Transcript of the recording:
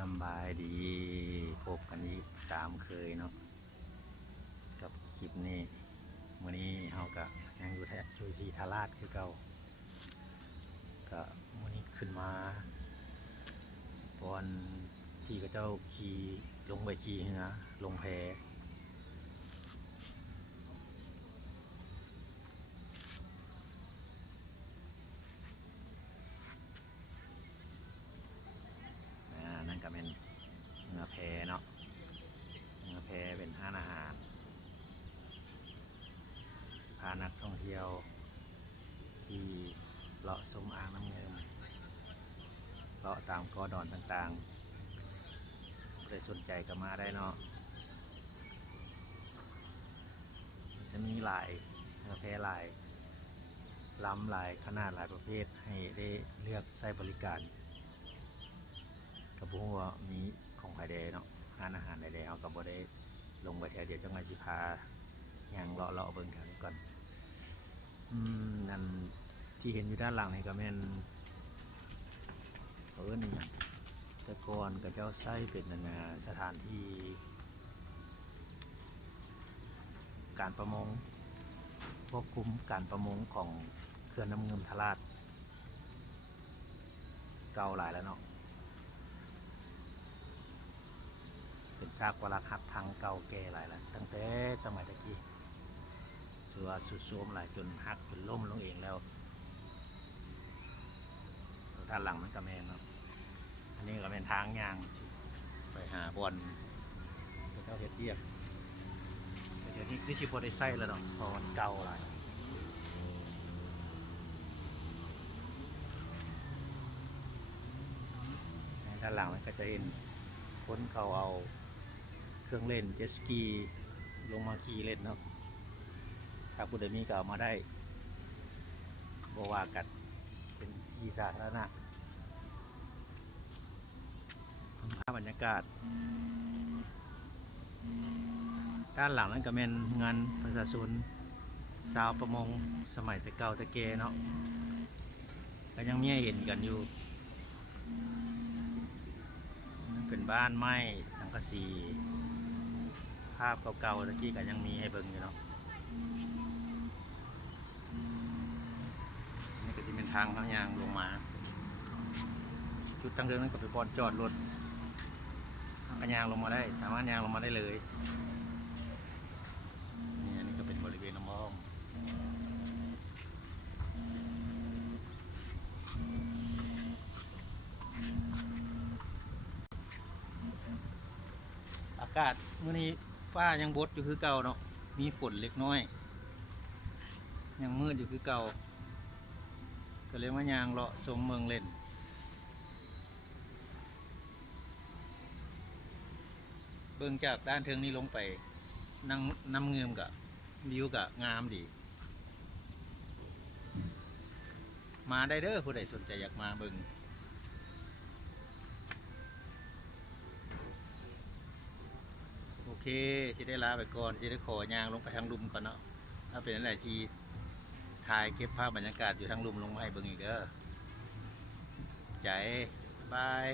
สำบายดีพบกันอีกตามเคยเนาะกับคลิปนี้มื้อนี้เฮาก็ยังอยู่ที่ทาราชคือเก่าก็มื้อนี้ขึ้นมาบอนที่เขาเจ้าขี่ลงไปขี่เหือลงแพนั่นก็เป็นเหือแพเนาะเหือแพเป็นอาหารพานักท่องเที่ยวที่เลาะชมอ่างน้ำเงินเลาะตามกอดอนต่างๆใครสนใจก็มาได้เนาะจะมีหลายเหือแพหลายล้ำหลายขนาดหลายประเภทให้ได้เลือกใช้บริการกระบุ้ว่ามีของภายใดเนาะร้านอาหารใดๆเอากับบ่ได้ลงไปแถวเดียวจังไงสิพาอย่างเลาะเบิ่งแถวนี้ก่อนนั่นที่เห็นอยู่ด้านหลังนี่ก็แม่นนี่หยังแต่ก่อนก็เจ้าใช้เป็นสถานที่การประมงควบคุมการประมงของเขื่อนน้ำเงิมทาราชเก่าหลายแล้วเนาะเป็นซากปรักหักพังเก่าแก่หลายแล้วตั้งแต่สมัยตะกี้ถือว่าสุดโทรมหลายจนหักจนล่มลงเองแล้วด้านหลังมันก็แม่นเนาะอันนี้ก็เป็นทางย่างไปหาบอลเจ้าเฮ็ดเทียบเดี๋ยวนี้คือชิบได้ไส้แล้วเนาะพอมันเก่าหลายด้านหลังมันก็จะเห็นคนเขาเอาเครื่องเล่นเจ็ตสกีลงมาขี่เล่นเนาะถ้าผู้ใดมีก็เอามาได้บ่ว่ากันเป็นที่สาธารณะภาพบรรยากาศด้านหลังนั้นก็เป็นงานประชาชนชาวประมงสมัยแต่เก่าแต่แก่เนาะก็ยังมีให้เห็นกันอยู่เป็นบ้านไม้สังกะสีภาพเก่าๆตะกี้ก็ยังมีให้เบิ่งอยู่เนาะนี่ก็จะเป็นทางทางยางลงมาจุดทางเดินนั้นก็เป็นบอนจอดรถทางยางลงมาได้สามารถยางลงมาได้เลยนี่ก็เป็นบริเวณน้ำอ้อมอากาศมื้อนี้ฟ้ายังบดอยู่คือเก่าเนาะมีฝนเล็กน้อยยังมืดอยู่คือเก่าก็เลยว่ายางเลาะชมเมืองเล่นเบิ่งจากด้านเทิงนี้ลงไปนั่งน้ำเงิมกับวิวกับงามดีมาได้เด้อผู้ใดสนใจอยากมาเบิ่งโอเคจะได้ลาไปก่อนจะได้ขอยางลงไปทางลุมก่อนเนาะถ้าเป็นอะไรที่ถ่ายเก็บภาพบรรยากาศอยู่ทางลุมลงมาให้เบิ่งอีกเด้อใจบาย